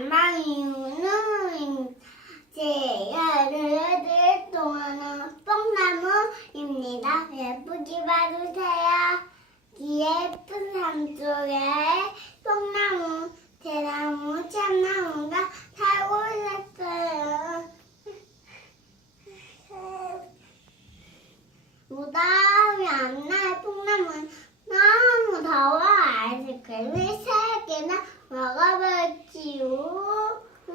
안마이유는 제가 늘들 동안은 뽕나무입니다. 예쁘게 봐주세요. 예쁜 산 속에 뽕나무, 대나무, 참나무가 살고 있어요. 무덤이 안날 뽕나무는 개나 먹어볼지요. 으,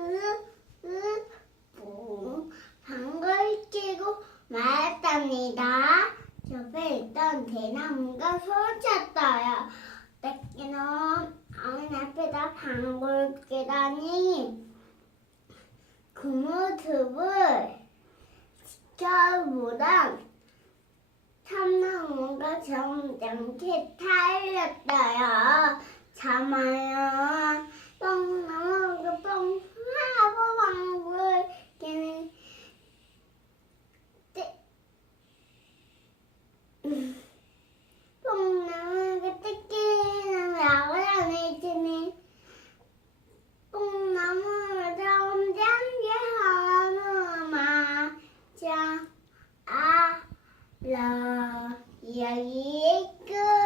으, 뿡. 방울 끼고 말았답니다. 옆에 있던 대나무가 소쳤어요. 뺏기는 어머니 앞에다 방울 끼다니 그 모습을 지켜보던 참나무가 점점 개탈렸어요. thả à bông nắng gặp bông ha có bằng người. Kia này. Bông nắng gặp tích kia nắng ra này này bông nắng ở đâu không dám ghé hờ mà. Cha a l yeah, yeah, good.